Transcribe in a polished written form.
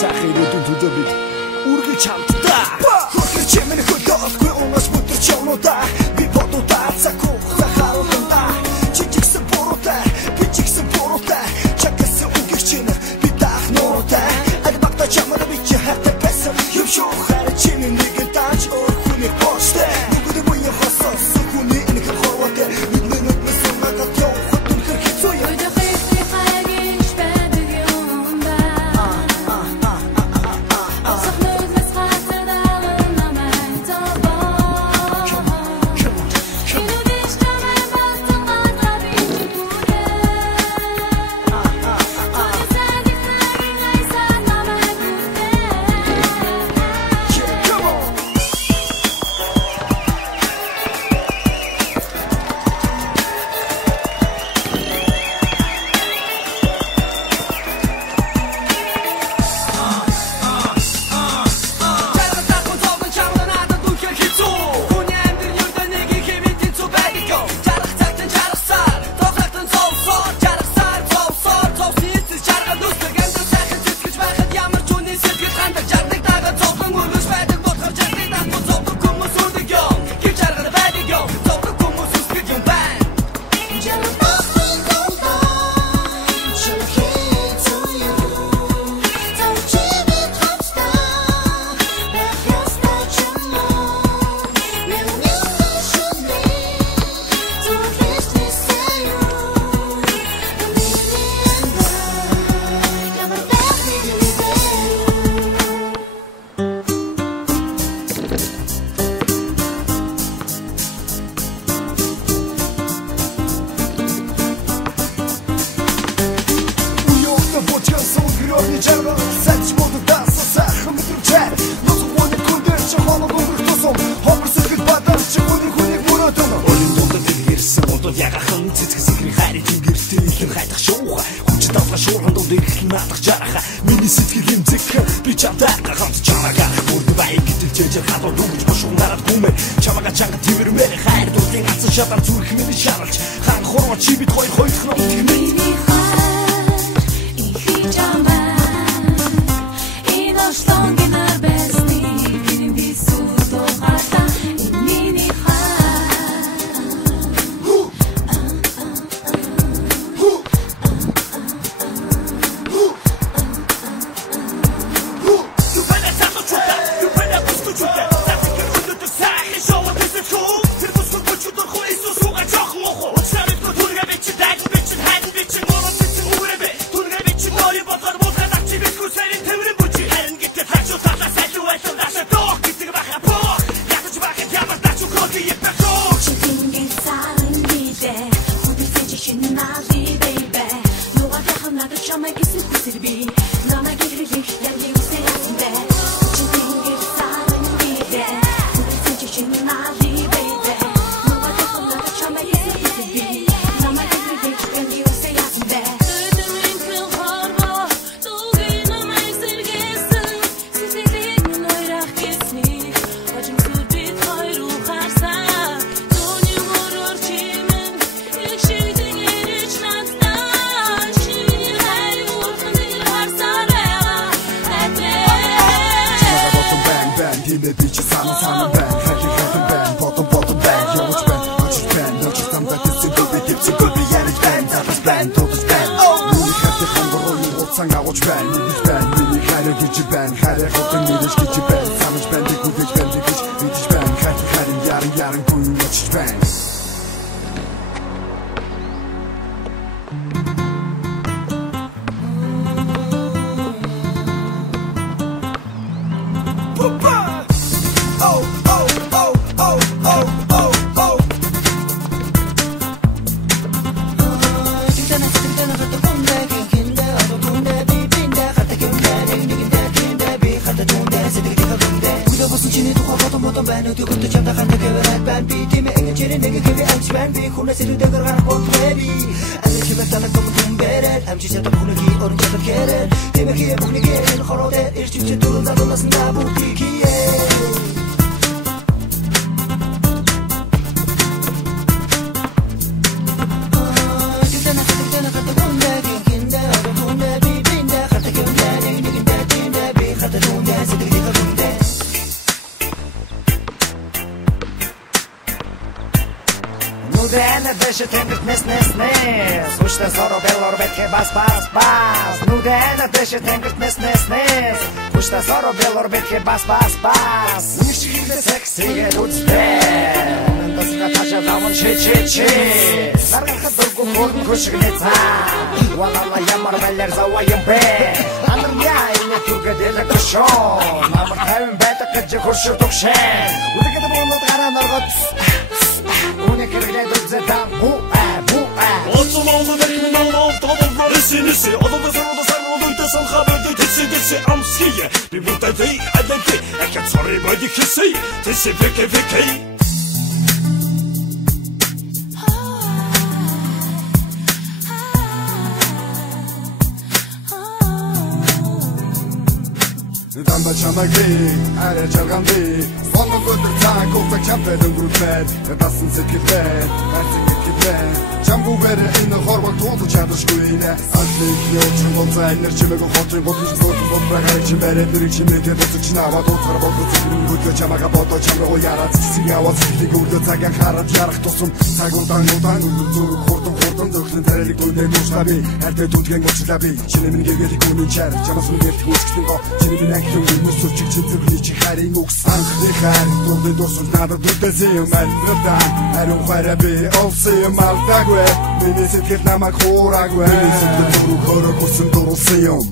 сайхан ирээдүйн төлөө бид үргэлж хамтдаа хөрхөр чимэн хөдөөхгүй унгас бүдэрч явнуудаа би бодуудаа цагуу захааруулна чичигсэн буруутай бичигсэн буруутай чагсан үгэрчин би даах нуутай албагта чамаар би чахтай байсан юм шүү хараа чимэн нэгэн тааж өөрхүний посте бүгд буян хосос сүхүний нэг хаваатай бидний нүднээс магад явах түнхэр хэцүү юм дэше тэнгэрт нэс Хүчтэй сороо белор бэтгэ бас Нүдэнэ дэше тэнгэрт нэс Хүчтэй сороо белор бэтгэ бас Нэг чиглээ сексигээд үзтээ Таша даван чи Наргахад дургу мөрн хөшгний цаа Валала ямар байлар заваа юм бэ Анар яа энэ түргээд элэг хөшөө Намар тавин байдаг гэж хөшөө төгшээ Үдэгэд бонод гараа норгот Үнийг хэрэглээд үзэдам Оцон олно дэрхмэн олно Тодор Эсинэси Одода сарвода Дэсэн хабэдэ Тэсэ амсхие Би бүтэдэй Адэнтэй Эхэт сори бэди хэсэй Тэсэ вэкэй Данда чамаги, арай жарганди Сонон өдөр цаа гуфтаг чамтай дөнгөрүүлмээр Дасан сэтгэлээр, арцэгтгэлээр Чамгүйгээр энэ хорвог туулж чадашгүй нэ Аллыг явуулсан болзаа энэр чимээг хотын бодож бодбраа гарч чимээрээ дэрэг чимээдээ дуцч наваад утгаар болдог зүгэн хөдөө чамаага бодож чамраа уяраад згсэг яваад сэтгэлийг өрдөө цагаан хараад ярах тусам цаг удаан зүрх хурдан зөхлөн тарилэг дүндээ мууштаби хайртай дүндгэн гочлаа би чиний минь гэргэлийг үнэн чар чамаас мэгэрт хүсгэн го чиний минь ахлын нүсүрч чигцэвний чи харин үгс анхны хайр дүндээ дусал надад дүнтэйсэн юм аль хариу харааби олсон юм алдаггүй миний сэтгэл намайг хуураагүй миний сэтгэл зүрх хөрөг хүсэн дурлсан юм